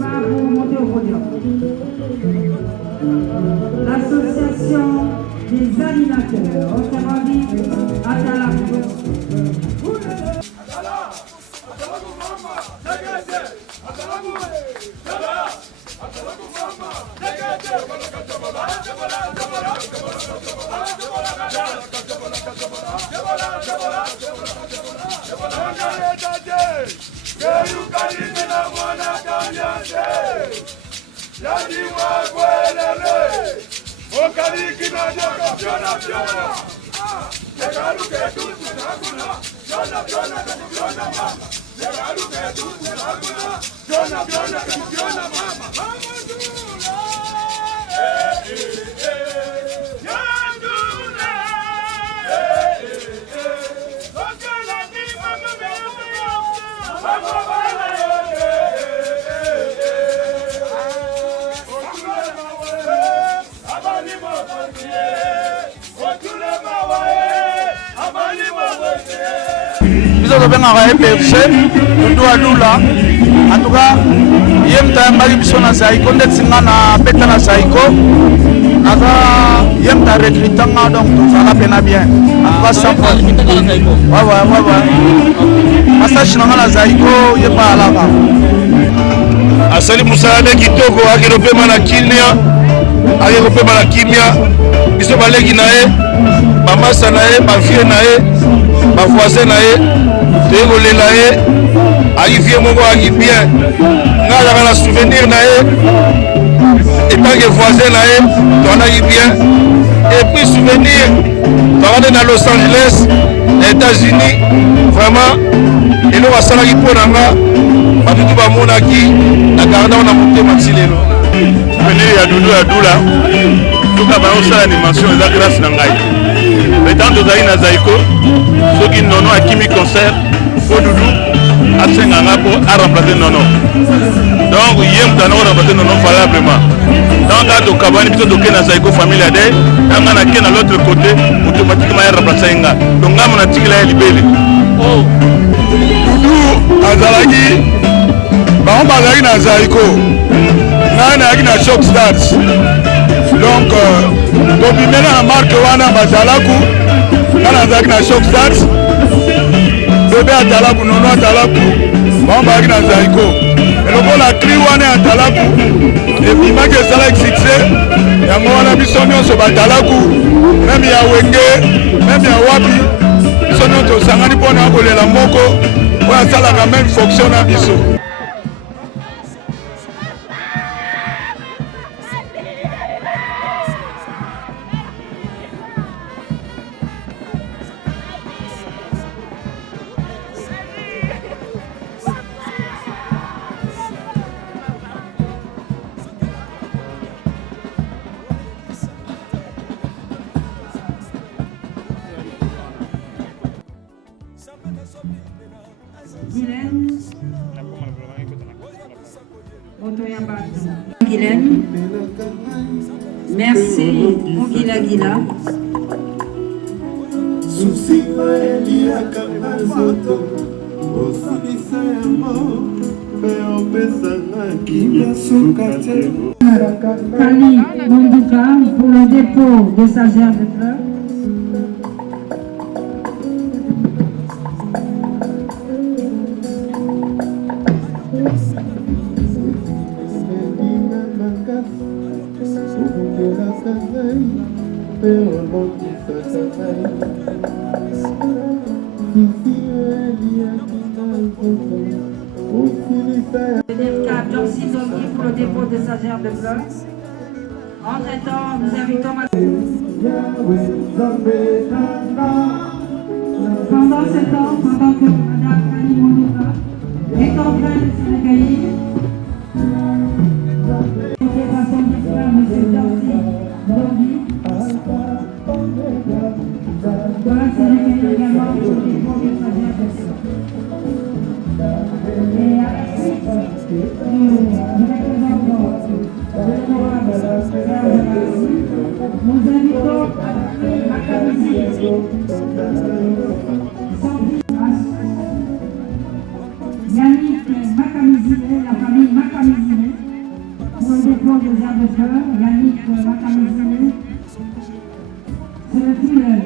pas pour monter au podium. L'association des animateurs, on s'est rendu à Talakou. Nous avons PFC, nous devons là. En tout cas, il y a une mission à Zaïko, nous avons Zaïko. Nous avons recruté, donc ça va bien. En tout cas, ça va. Ouais. Passage dans la Zaïko, il n'y a pas là. Asali Moussade Kitoko, Agirope Manakimia, Agirope Manakimia, Biso Balegi Nae, Mama Sanae, ma fille Nae, ma voisine Nae. Tegole nae agifie moko agi bien ngala la souvenir nae et tant que voisin nae on agi bien et puis souvenir dans Los Angeles États-Unis vraiment et nous va salaki ponanga batutu ba monaki na garda on a monté maxilelo souvenir ya Doudou ya Doula tuka ba osala animation za grâce na ngai mais tant de Zaina Zaiko soki nono akimi concert Doudou a 5 ans pour remplacer Nono. Donc, il y a un remplacer Nono valablement. Donc, à Dokabani, plutôt que dans Zaïko famille, on a qui dans l'autre côté, automatiquement il remplace Nga. Donc, on a tiré la libellé. Oh, Doudou, Azalagi, on va aller dans Zaïko. On a aller dans Shock Stars. Donc, pour bien la marque Wana Bazalaku, on a aller dans Shock Stars. Bébé à Talakou, non à Talakou, on va dans Zaïko. Et le bon la cri wane à Talakou, et puis ma que ça l'a succès, il y a moi la mission sur Talakou, même il y a Wenge, même il y a Wabi, son autre sangani pour nous la moko, ouais ça la même fonctionne à biso. Guylaine, merci mon Gila. Kali Mondouka pour le dépôt de sa gerbe de fleurs. Pour le dépôt de sa gerbe de fleurs. Entre-temps, nous invitons pendant ce temps, pendant que Madame Annie Mondouka est en train de se recueillir, à son frère, M. Darcy Dondi, doit se recueillir également pour le dépôt de sa gerbe de fleurs. Et à la suite, nous invitons Macamizi, Yannick Macamizi, la famille Macamizi, dépôt des herbes de fleurs, Yannick Macamizine, c'est le filleul.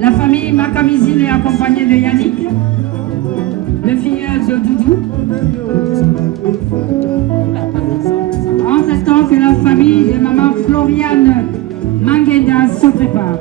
La famille Macamizine est accompagnée de Yannick, le filleul de Doudou. En ce temps que la famille de maman Floriane Mangueda se prépare.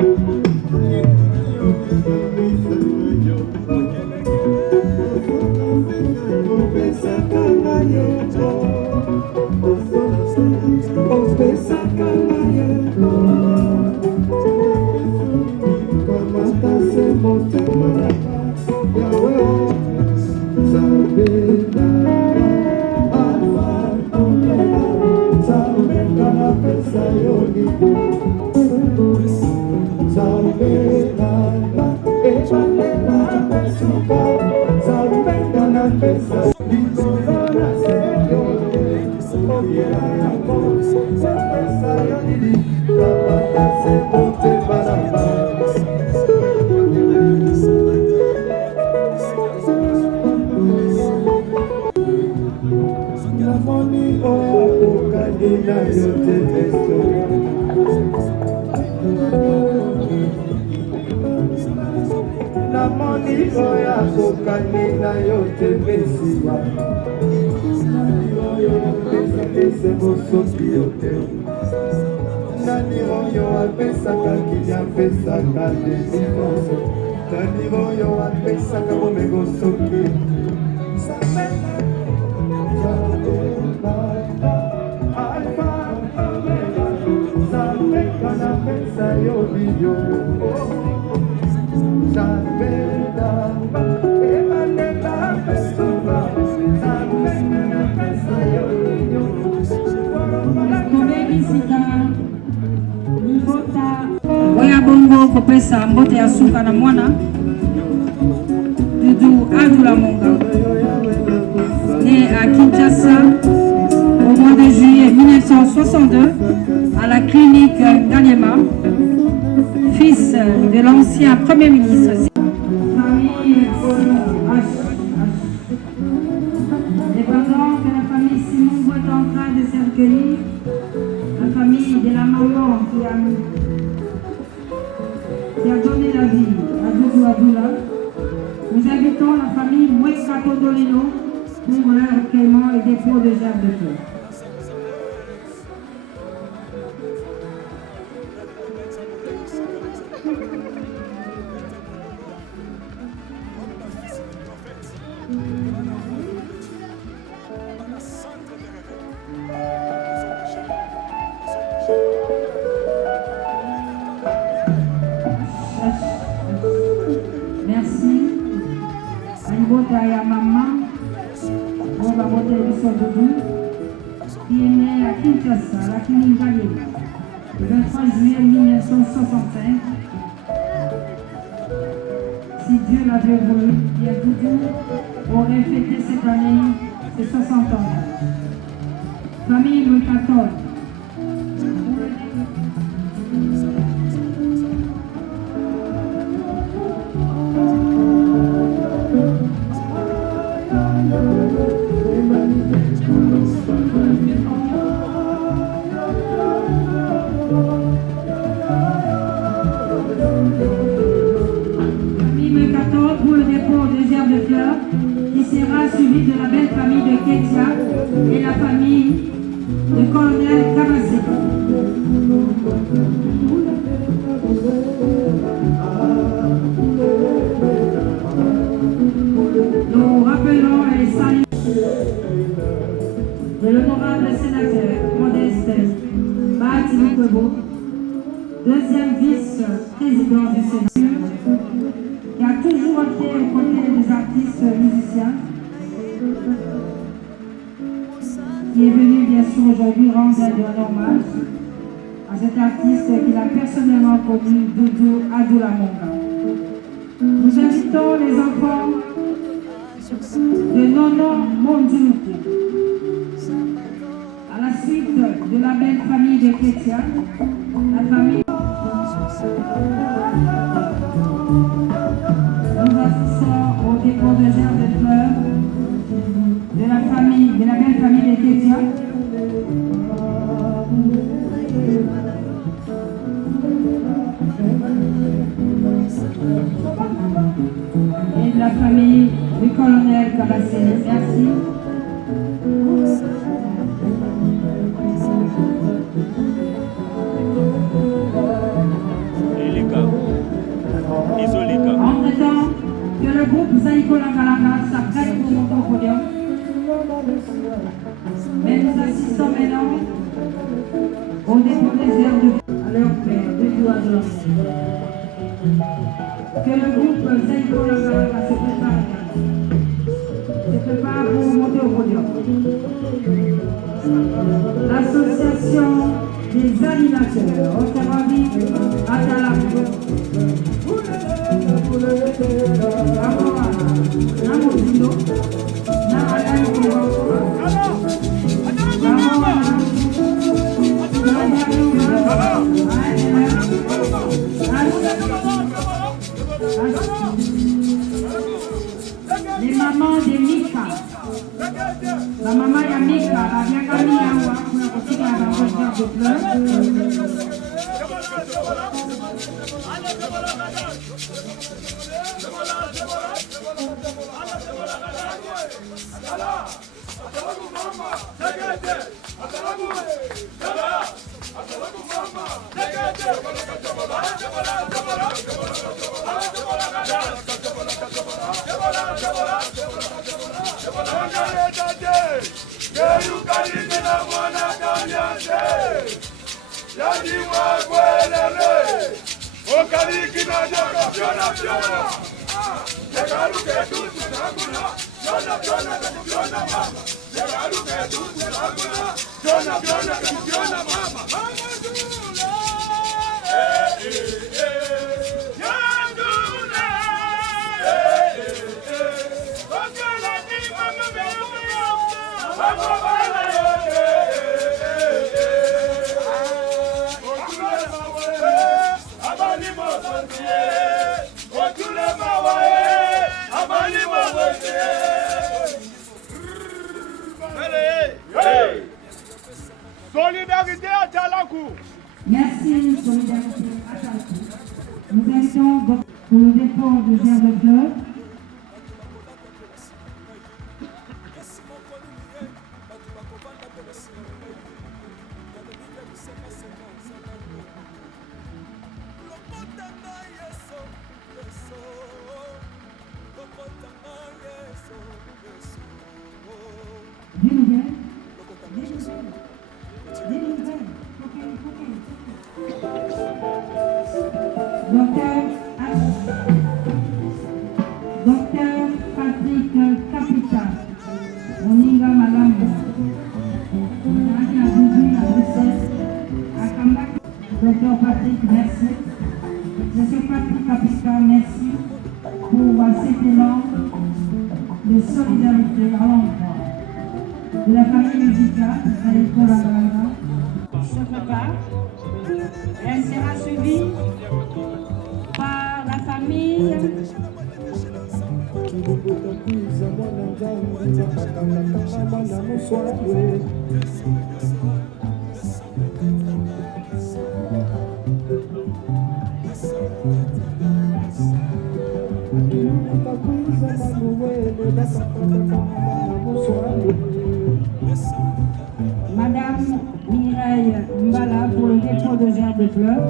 Kopesa mbote ya suka na mwana Doudou Adoula Monga, né à Kinshasa au mois de juillet 1962 à la clinique Galema, fils de l'ancien Premier ministre. Et pendant que la famille Simon est en train de se recueillir, la famille de la maman qui a donné la vie à Doudou Adoula, nous invitons la famille Mweka Todolino pour leur recueillement et dépôt de gerbes de fleurs. Merci. À maman, on va voter le son Doudou, qui est né à Kinshasa, à la clinique Galema, le 23 juillet 1965. Si Dieu l'avait voulu, Pierre Doudou aurait fêté cette année ses 60 ans. Famille Louis XIV. Pour le dépôt de gerbes de fleurs, qui sera suivi de la belle famille de Ketia et la famille de colonel Kabassi. Nous rappelons et saluons de l'honorable sénateur Modeste Bahati-Lukwebo, deuxième vice-président du Sénat, qui a toujours été aux côtés des artistes musiciens, qui est venu bien sûr aujourd'hui rendre un hommage à cet artiste qu'il a personnellement connu, Doudou Adoula Monga. Nous invitons les enfants de Nono Mondjoulouki, à la suite de la belle famille de Ketia, la famille. Nous assistons au dépôt de gerbes de fleurs famille du colonel Kabassé, merci. Entre-temps, que le groupe Zaïko Langalanga s'apprête pour monter au podium. Mais nous assistons maintenant au dépôt des airs à leur père, de doigts de l'ensemble. Que le groupe Zaïko Langalanga se prépare pour monter au podium. L'association des animateurs, on s'est rendu à Talakou. Les mamans de Mika, la maman de Mika, la vieille famille pour la recherche de fleurs. Solidarité à Talakou. Merci, solidarité à Talakou. Nous invitons pour le dépôt des airs de fleurs. Docteur Patrick Capita, Moninga Madame, Docteur Patrick, merci. Monsieur Patrick Capita, merci pour cet élan de solidarité à l'endroit de la famille musicale de l'école Langalanga. Se prépare. Elle sera suivie par la famille Madame Mireille Mbala pour le dépôt de gerbe de fleurs.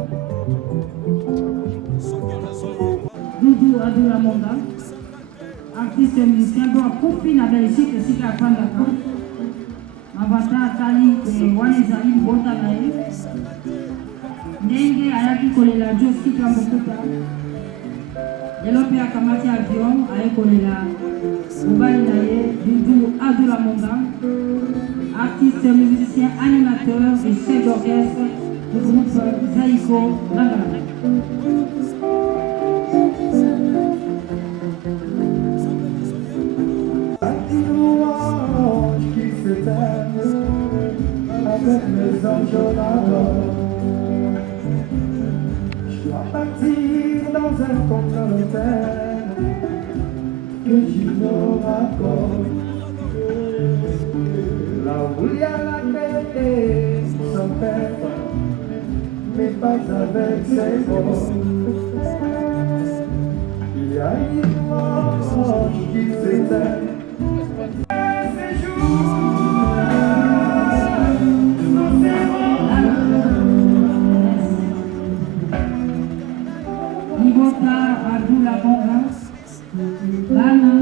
Doudou Adoula Monda, artiste et musicien, doit profiter de la Belgique et de la Pandaka. Mabata Tali et Wanezali Botanae. Ndenge Ayaki Kolela Joski Kambokuta. Yelope Akamati Avion, Aye Kolela Mobali Naye, Doudou Adoula Monda. Artiste, musicien, animateur et chef d'orchestre du groupe Zaïko Langalanga. Avec mes anges là-bas, je dois partir dans un contrat lointain que j'ignore encore. Là où il y a la paix et son père, mais pas avec ses mots. Il y a une image qui s'éteint. Ibota Abdullah Bonga, Lana.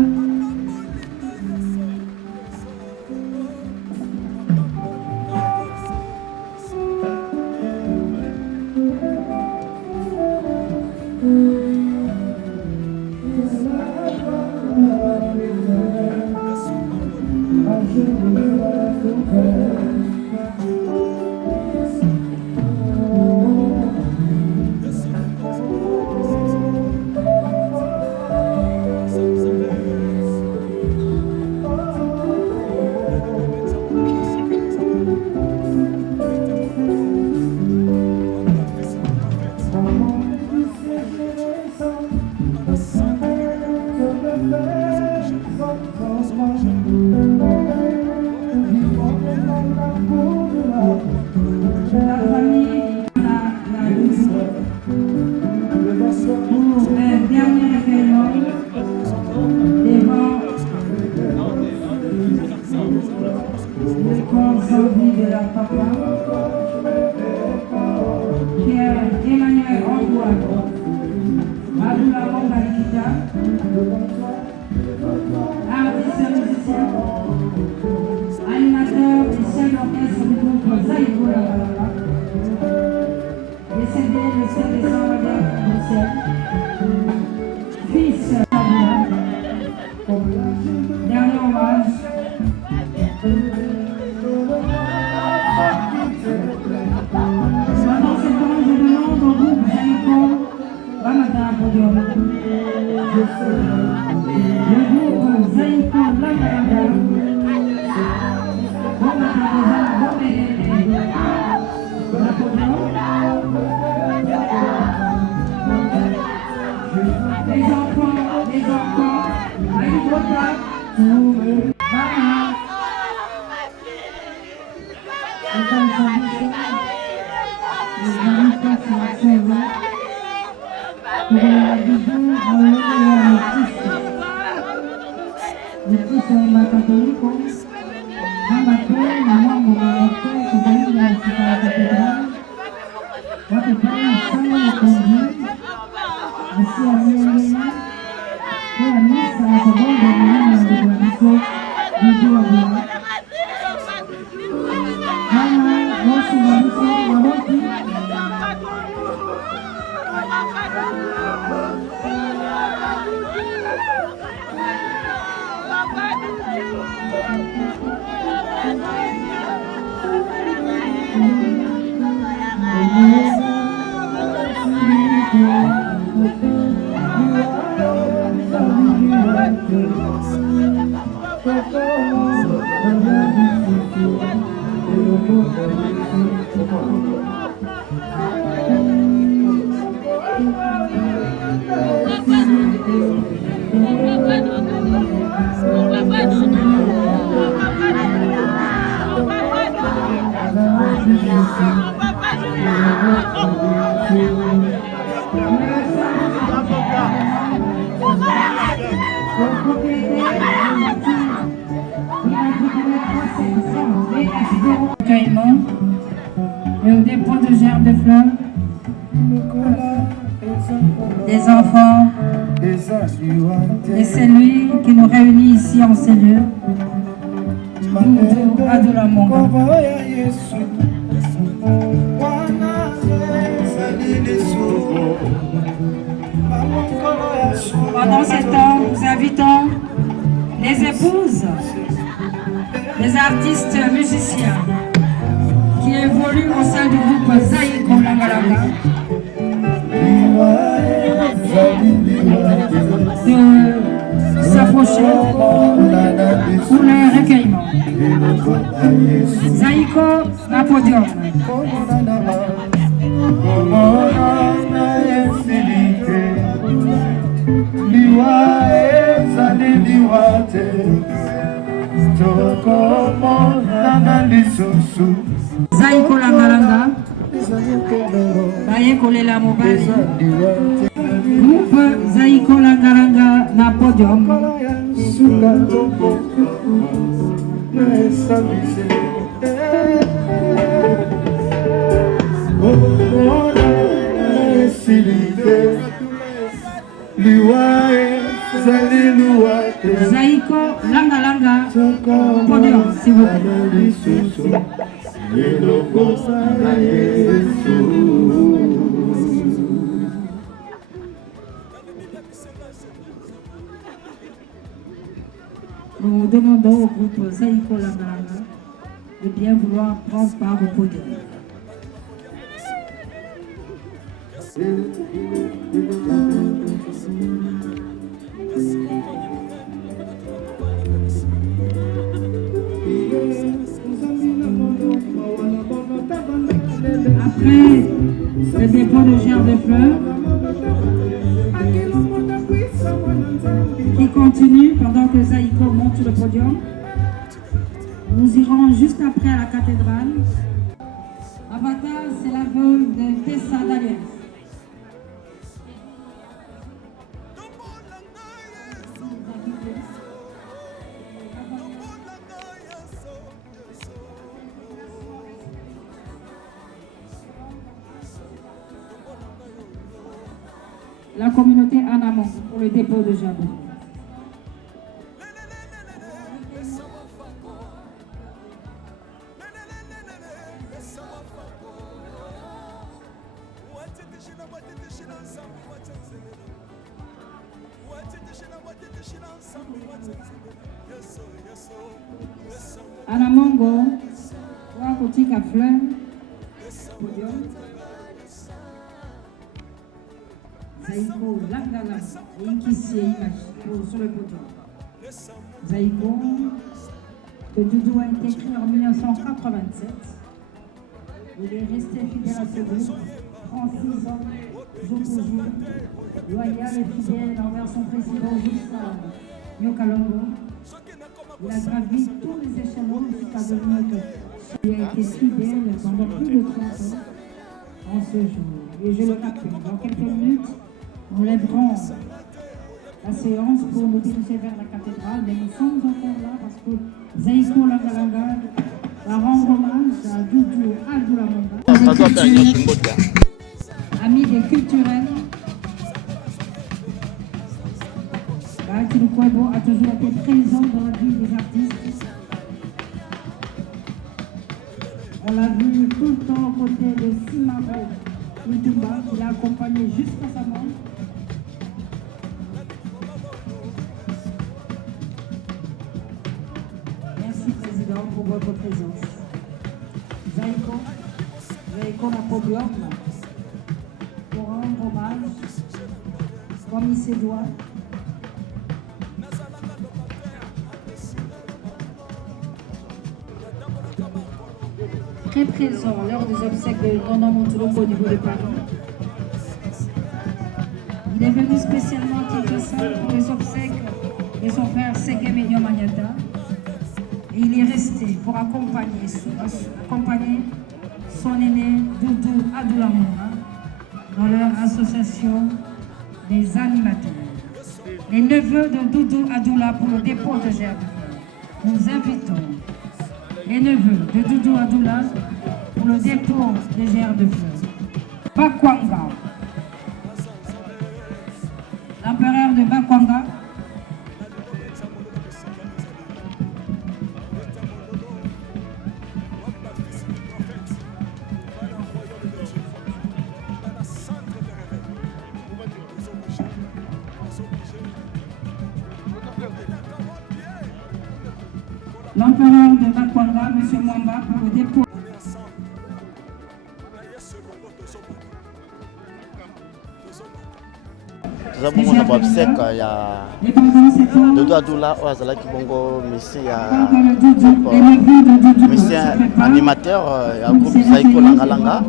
Le dépôt de gerbes de fleurs, des enfants, et c'est lui qui nous réunit ici en ces lieux. Adula Monga. Pendant ces temps, nous invitons les épouses, les artistes musiciens qui évoluent au sein du groupe Zaïko Langalanga de s'approcher pour le recueillement. Zaïko, la podium. Zaïko Langalanga Baye Kolela Mobali Groupe Zaïko Langalanga na podium suka bongo esambise esilite liwa ezali liwa te Zaiko langa podium s'il vous plaît. lisusu eloko na Yesu. Nous demandons au groupe Zaiko Langalanga de bien vouloir prendre part au podium. Après le dépôt de gerbe de fleurs, qui continue pendant que Zaiko monte sur le podium, nous irons juste après à la cathédrale. Avatar, c'est la veuve de Tessa Daniels. La communauté en amont pour le dépôt de gerbe. Anamongo, wa kotika fleur, podium. Zaiko Langala et Inkisi Image sur le podium. Zaiko, que Doudou a été écrit en 1987. Il est resté fidèle à ce groupe, 36 ans, jour pour jour, loyal et fidèle envers son président jusqu'à Nyokalongo. Il a gravi tous les échelons jusqu'à devenir. Il a été fidèle pendant plus de 30 ans en ce jour. Et je le rappelle, dans quelques minutes, nous lèverons la séance pour nous diriger vers la cathédrale, mais nous sommes encore là parce que Zaiko Langalanga va rendre hommage à Doudou Adulamonga. Amis des culturels, Bahati Lukwebo a toujours été présent dans la vie des artistes. On l'a vu tout le temps aux côtés de Simaro Itumba, qui l'a accompagné jusqu'à sa mort. Merci Président pour votre présence. Zaiko la podium pour rendre hommage comme il se doit. Très présent lors des obsèques de Nona Montoloko au niveau de Paris. Il est venu spécialement à Kinshasa pour les obsèques de son frère Ségué Ménio Magnata. Et il est resté pour accompagner son aîné Doudou Adulamonga dans leur association des animateurs. Les neveux de Doudou Adoula pour le dépôt de gerbe. Nous invitons les neveux de Doudou Adoula pour le dépôt des gerbes de fleurs. Bakwanga, l'empereur de Bakwanga, l'empereur de Bakwanga, M. Mwamba, pour le dépôt. Nous avons un obsèque, il y a Doudou Adoula, qui bongo, monsieur animateur, il y a un groupe Zaiko Langalanga,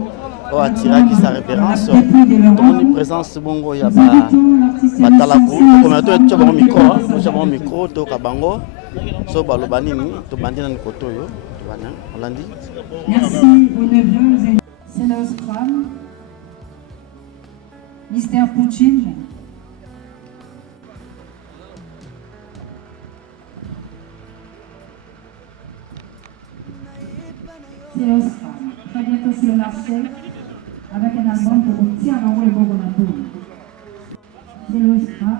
qui a tiré sa référence. Dans une présence, bongo, il y a Batalakou, comme tu as un micro, nous avons un micro, tu as un bango, so balobanini, tu as un koto, on l'a dit. Merci aux neveux, c'est l'Austral, Mystère Poutine. C'est Oscar. Très bientôt sur le marché avec un album pour tirer en haut les bons bonapos. C'est Oscar,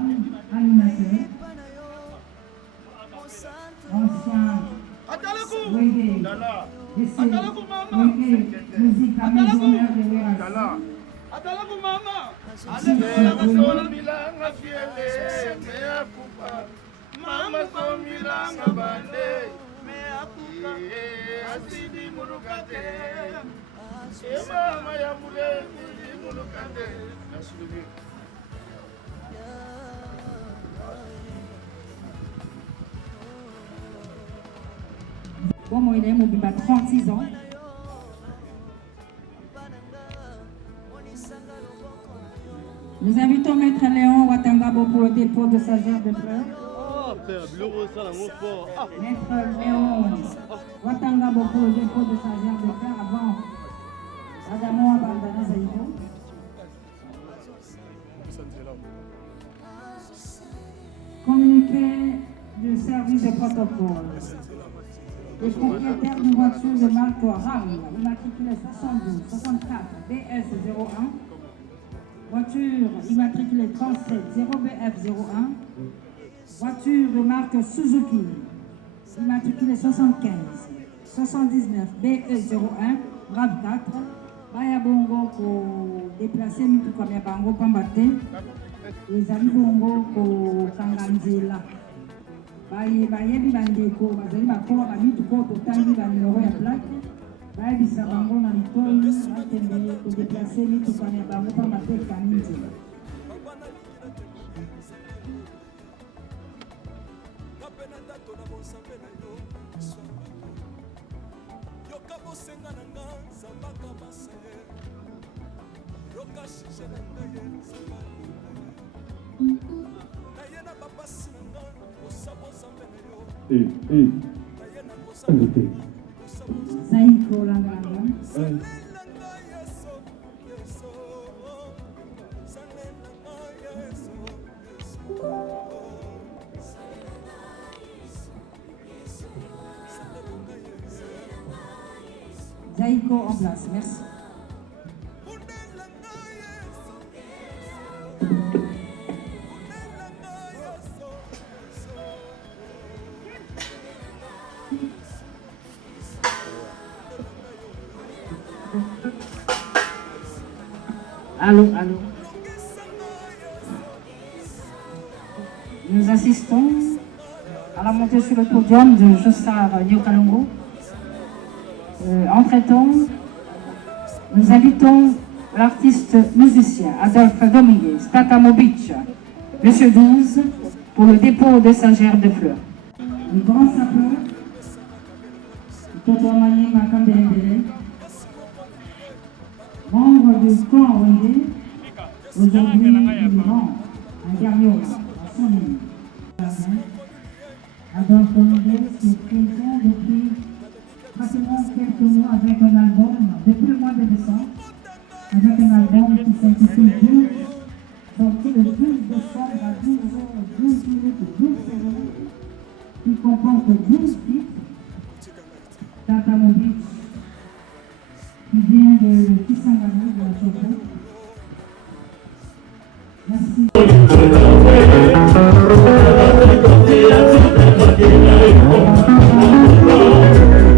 animateur. Ancien reggae. Reggae, musique à maisonnaire de l'Eras. Mama somilanga bande me akuka asidi mulukate mama ya mule mulukate asidi. Bon, moi, il est mobile à 36 ans. Nous invitons Maître Léon Watangabo pour le dépôt de sa gerbe de fleurs. Maître Léon Watangabo pour le dépôt de sa gerbe de fleurs avant Adamo Abandana Zaïdo. Communiqué du service de protocole. Les propriétaires d'une voiture de marque RAM, immatriculée 72 64 BS01, voiture immatriculée 37 0BF01, voiture de marque Suzuki, immatriculée 75 79 BE01, RAV4, Baya Bongo pour déplacer Mitukamia Bango Pambate, les amis Bongo pour Kanganzela. Bayebi bandeko bazali bakoba bamituko totangi banimero ya plaque bayebisa bango na litoi bakende kodeplace mitukana ya bango mpa mateka mingi. Zaiko Langanga. Zaiko en place, merci. Allô, allô. Nous assistons à la montée sur le podium de Jossar Nyokalongo. Entre-temps, nous invitons l'artiste musicien Adolphe Dominguez, Tata Mobic, Monsieur 12, pour le dépôt de sa gerbe de fleurs. Le grand sapeur, Toto Mani Makam Dembélé, membre du camp Wendé, aujourd'hui il rend un Garnier à son ami. Adolphe Dominguez est présent depuis pratiquement quelques mois avec un album, depuis le mois de décembre, avec un album qui s'intitule 12, sorti le 12 décembre à 12h, 12 minutes, 12 secondes, qui comporte 12 titres. Tata Mobic, qui vient de Kisangani, de la Chopin. Merci. Thank you.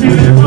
Beautiful.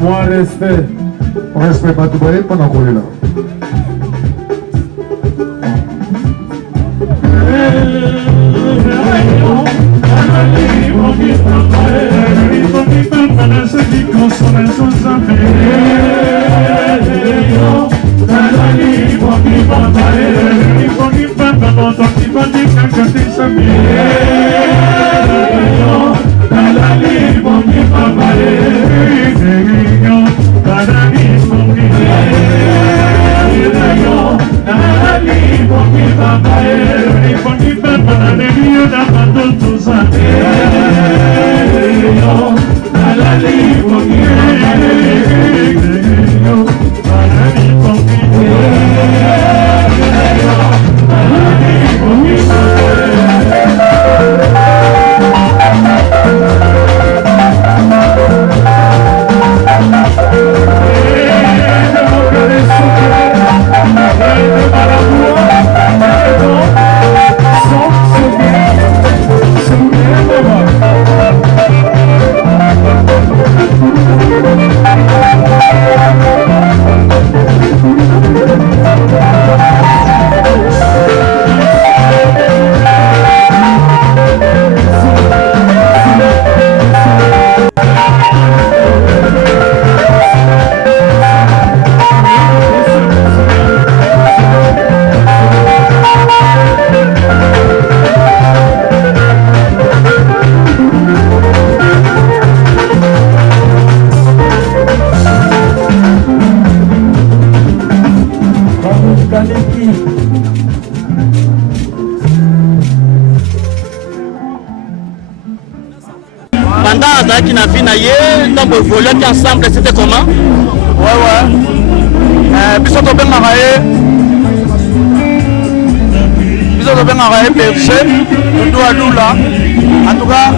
Moi, respect pas tout le monde pendant qu'on est là. Qui n'a fini hier, donc vous voulez ensemble, c'était comment? Ouais. Biso to benga perché, Doudou Adoula. En tout cas,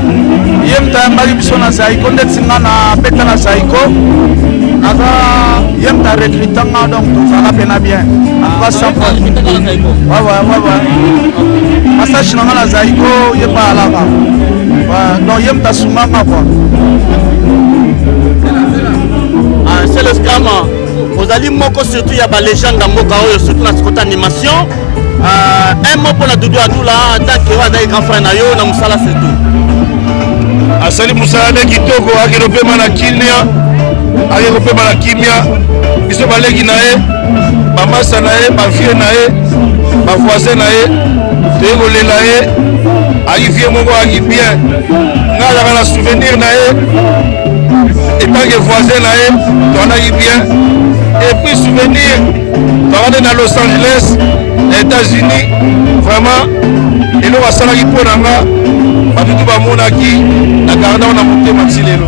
yemta mbali biso na Zaiko, ndetsinga na beta na Zaiko. Naza yemta recrutanga donc tout ça la peine bien. En tout cas, ça va. Ouais. Passage na Zaiko, yeba alaka. Donc yemta sumanga quoi. C'est le scram. Vous allez moko surtout il y a des légendes dans Moka surtout dans ce côté animation. Un mot pour la Doudou Adoula, tant que vous avez grand frère na yo na musala surtout. Asali musala kitoko akirope mana kilnia, akirope mana kimia. Biso balegi nae, bamasa nae, bafie nae, bavoisin nae, tegole nae, akifie moko aki bien. Nga la souvenir nae. Et tant que voisin là, on a eu bien. Et puis souvenir, on est dans Los Angeles, les États-Unis, vraiment, et nous, on va s'en pour Nanga, Babidou Bamonaki, la Garda, on a monté Maxilelo.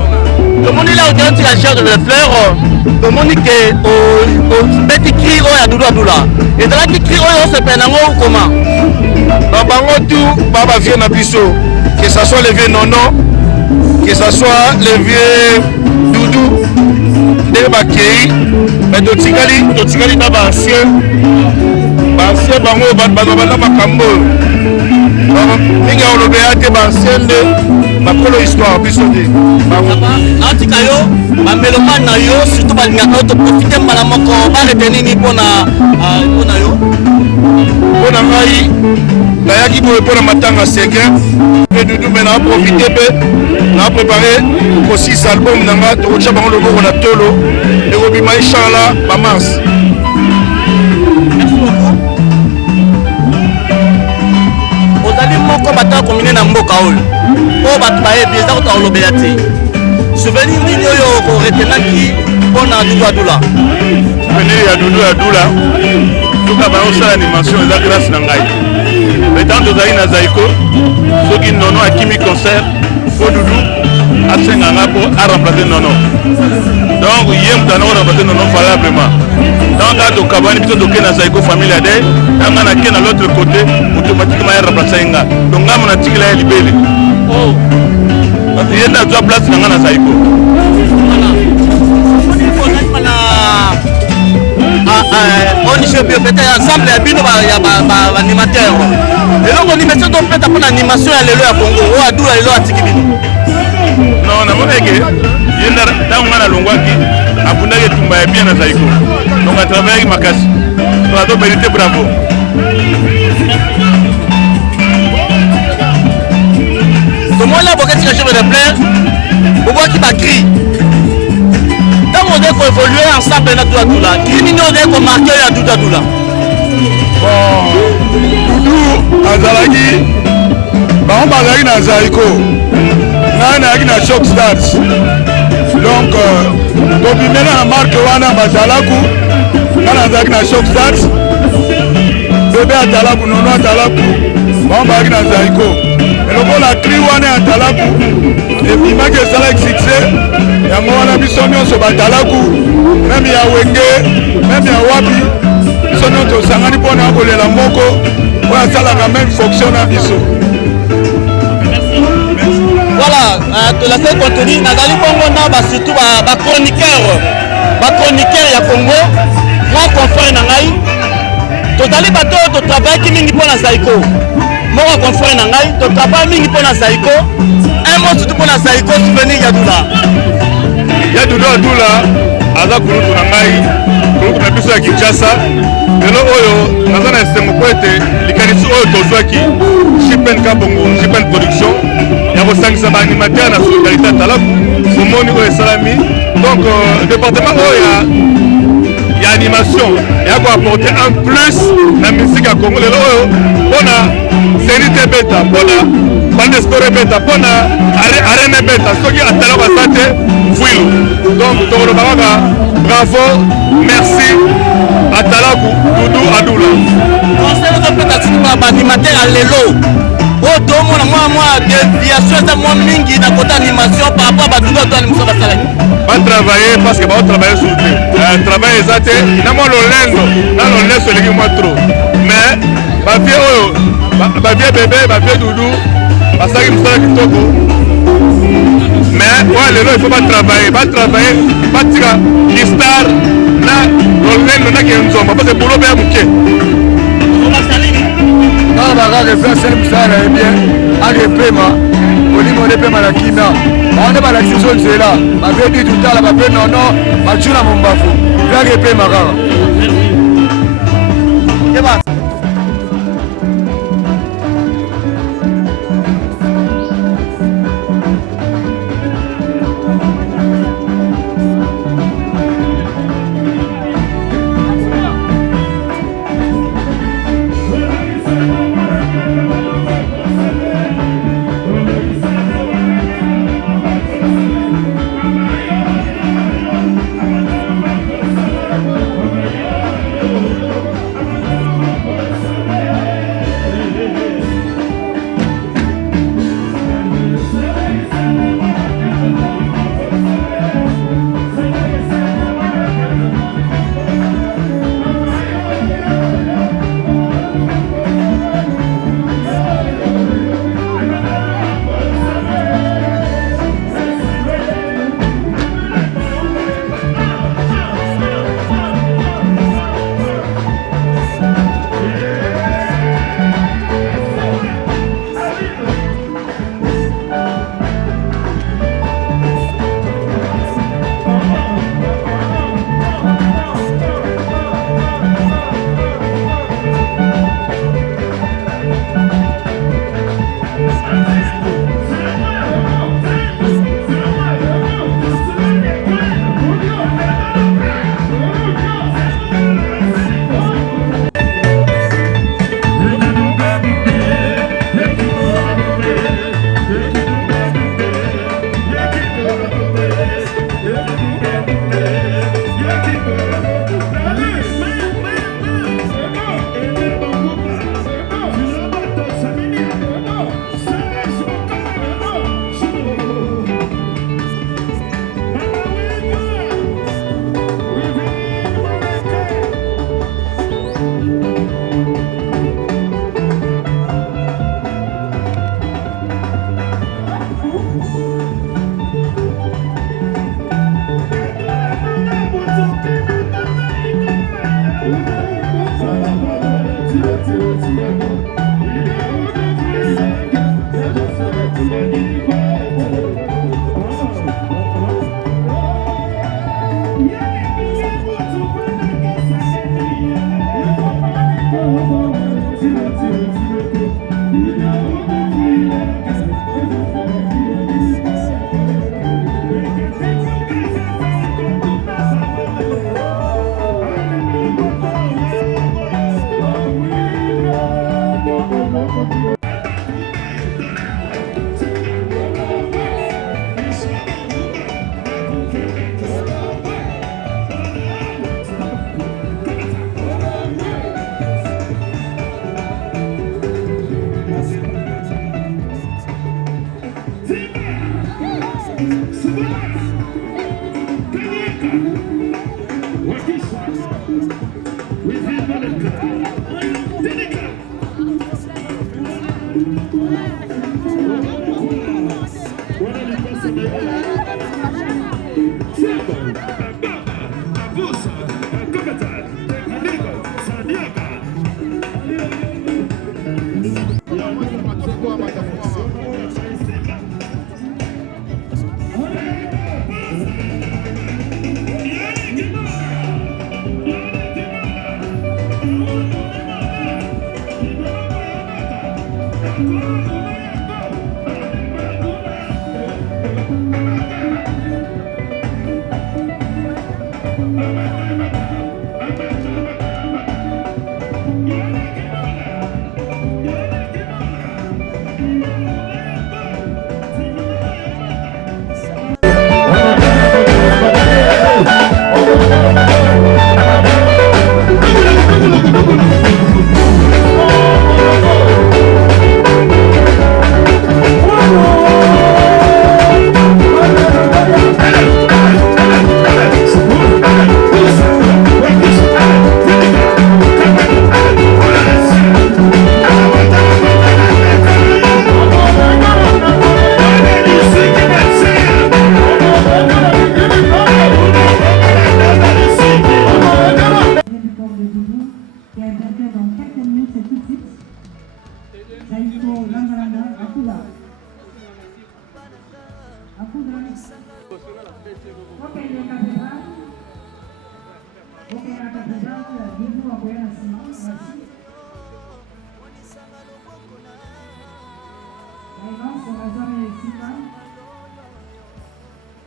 Le monde est là où tu as cher de les fleurs, le monde est au petit cri, il y a Doudou Adoula. Et dans la qui cri, on se peine ou comment? Dans Bango tout, Baba vient à Bisso, que ce soit les vieux nono, que ce soit les vieux Doudou, des bakei, mais Totikali n'a pas ancien bango, banabana makambo. Ninga olobéate bancien de bakolo histoire bisode. Natika yo, bameloma na yo, surtout balinga auto profiter malamoko, ba retenir ni pona yo. Pona ngai, nayaki boye pona matanga seguin, mais Doudou mais na profiter pe, na préparer pour 6 albums nanga, tokocha bango logo na tolo, et obima inchallah ba mars. Ozali moko bata komine na mboka oyo. O batu bayebi eza kota olobela te. Souvenir nini oyo ko retenaki pona Doudou Adoula. Souvenir ya Doudou Adoula. Tuka ba osala animation eza grâce na ngai. Metant tozali na Zaiko, soki nono akimi concert, po Doudou asenga nga po a remplacer nono. Donc il y a un peu de non valablement. Donc à ton cabane plutôt de Kena Zaiko famille à des, dans un acquis à l'autre côté, automatiquement il remplace un gars. Donc on a un tigre là libéré. Oh. Il y a deux places dans un Zaiko. On y peut peut-être ensemble à bino ba animateur. Et donc animation donc peut-être pour l'animation à l'élo à Congo ou à Doula l'élo à Tikibino. Non, na mona ke yenda dans na longwaki abunda ke tumba bien na Zaiko. Donc à travers Makasi. On a donc mérité bravo. Comment là pour que tu achèves de plaire? Pour voir qui va crier. On doit évoluer ensemble dans tout Doula. Criminaux doivent marquer à tout Doula. Bon, Doudou Azalaki, on va na Zaiko. On na Shock Stars. Donc, depuis maintenant, on marque Wana Bazalaku. On a Shock Stars. Bébé Atalaku, Nono Atalaku. On va na Zaiko. Et le bon a crié Wana Atalaku. Et puis, il m'a dit que ça a succès. Yango wana biso nyonso batalaku même ya wenge même ya wapi biso nyonso tosangani mpona kolela moko oyo asalaka même fonction na biso. Voilà, tolase contenu nazali bongo na surtout bachroniqueur ya Congo grand confrère na ngai tozali bato totravaillaki mingi mpona Zaiko moko confrère na ngai totravaille mingi mpona Zaiko un mot surtout mpona Zaiko souvenir ya Doula. Ya Doudou Adoula aza kulutu na ngai kulutu na biso ya Kinshasa lelo oyo naza na esengo po ete likanisi oyo tozwaki Shipen Kabongo Shipen Production ya kosangisa baanimateur na solidarité atalaku momoni oyo esalami donc département oyo ya animation ya koapporter un plus na musique ya Congo lelo oyo mpona Zénith beta mpona bande sport beta mpona arène beta soki atalaku aza te Fouilou. Donc, bravo, merci à Talaku, Doudou Adoula. Conseil de peut-être animateur à l'élo. Oh, tout le monde, moi, déviation, c'est moi, mingi, dans côté animation par rapport à Doudou Adoula, nous sommes à pas travailler parce que va travailler sur le travail exact. N'a moi le lendo, laisse les moi trop. Mais, ma vie bébé, ma vie Doudou, parce que nous sommes kitoko. Mais ouais, les gens, il ne faut pas travailler, pas tirer les stars, là, on a qui est parce que pour le bien bouquet. Non, on va faire ça, bien, avec paiement, on dit mon paiement la Kina. On est pas la saison de là, ma vie dit tout à l'heure, ma vie non, ma tue à mon bafou. Avec paiement,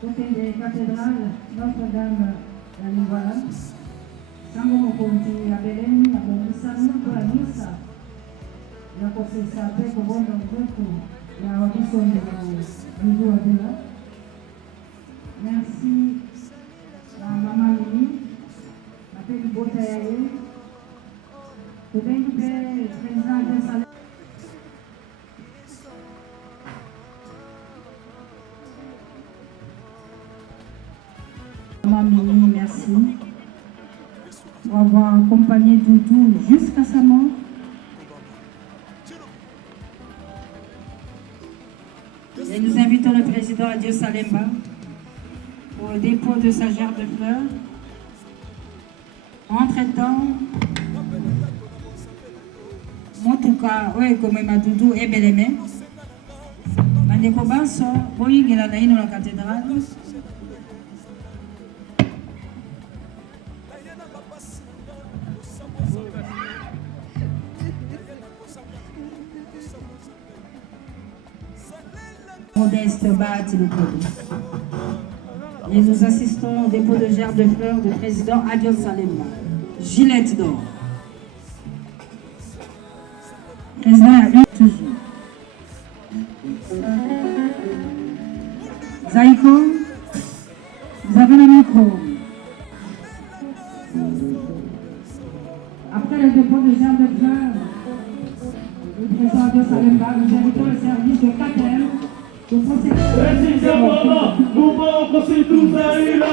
Côté des cathédrales, Notre-Dame, la Nivola, Sango Mokonti, à Belém, à Bonisano, pour la Missa, la Cossessa, avec au bon nombre, la Robinson de Nouveau Adela. Merci à Maman Mimi, à Pédi Botayaye, au président de Salé. Mimi, merci pour avoir accompagné Doudou jusqu'à sa mort. Et nous invitons le président Adio Salemba pour le dépôt de sa gerbe de fleurs. Entre-temps, Motuka, oui, comme ma Doudou et Belémé, Mandekoba sont Boying et la Naïno la cathédrale. Modeste Bahati le et nous assistons au dépôt de gerbe de fleurs du président Adio Salemba. Gillette d'or. Président a eu toujours. Zaïko, vous avez le micro. Après le dépôt de gerbe de fleurs du président Adio Salemba, nous invitons le service de KTM. Précisément, mouvement constitutionnel.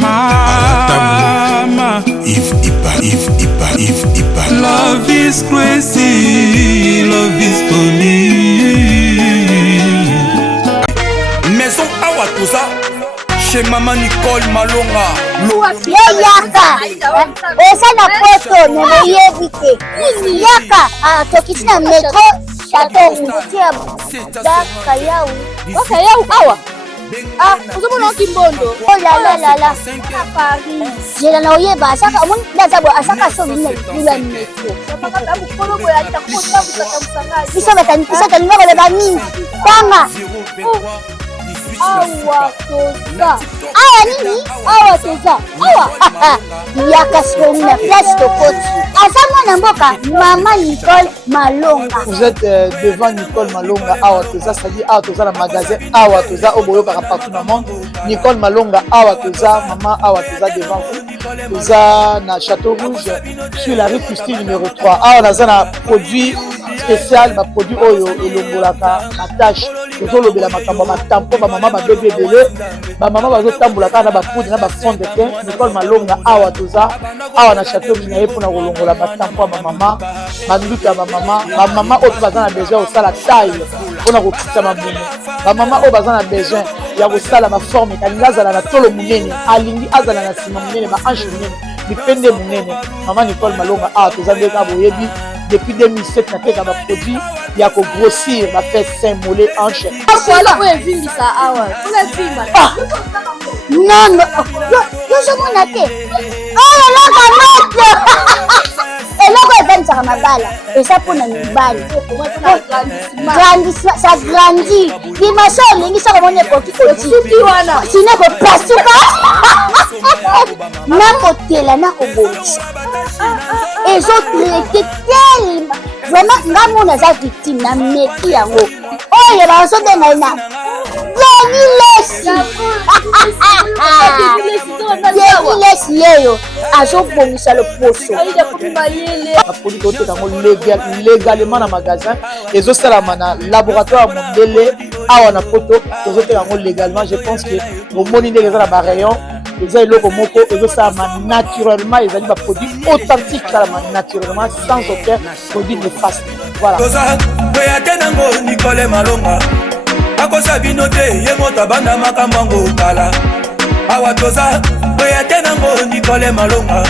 Mama, if Ipa. Love is crazy, love is funny. Maison Awatoza, chez Maman Nicole Malonga. Yaka, esa na poto nene yebite. Yaka, tokisina metro, chateau, ngutia da kayawu. Oh kayawu awa. Uzomona Kimbondo. Oh la. Paris. Jela na oyeba asaka mun daza bo asaka so mine bila metro. Biso batani ngaba ba nini. Tanga. Awa toza. Awa nini? Awa toza. Awa. Yaka soni na place tokoti. Azama na mboka Maman Nicole Malonga. Vous êtes devant Nicole Malonga Awa toza, c'est-à-dire Awa toza na magasin Awa toza au boyo partout dans le monde. Nicole Malonga Awa toza, Maman Awa toza devant vous. Toza na Château Rouge sur la rue Custine numéro 3. Awa naza na produit spécial, ba produit oyo elongolaka na tâche. Tozolobela makambo ma tampon ba maman ba bébé belé. Ba maman bazo tambolaka na ba poudre na ba fond de teint. Nicole Malonga Awa toza, Awa na Château Rouge na yepo na kolongola ba tampon ba maman, ba nduka ba maman oyo baza na besoin osala taille mpona kokita mabumu. Ba maman oyo baza na besoin ya kosala ba forme kalingi azala na tolo munene, alingi azala na nsima munene, ba hanche munene, mipende munene. Maman Nicole Malonga Awa toza nde ka boyebi depuis 2007 nateka ba produit ya ko grossir ba fait sein mollet hanche. Non, yozomona te. Oh la kamate. Eloko evanisaka mabala eza mpona mibali. Ça grandit. Dimasho olingi soko mona ekokikoti wana sino kopasuka nakotela nakobongisa ezotraite telema vraiment nga mona aza victime na meki yango oyo bazobenga na Lesi yeyo azobongisa loposo apoli koteka yango légalement na magasin ezosalama na laboratoire mondele awa na poto tozoteka yango légalement. Je pense que omoni ndenge eza na barayon eza eloko moko ezosalama naturellement, ezali baproduit authentique esalama naturellement sans aucun produit néfaste. Voilà. Nicole Malonga akosa bino te ye moto abanda makambo ngo kala Awa toza oya te nango Nicole Malonga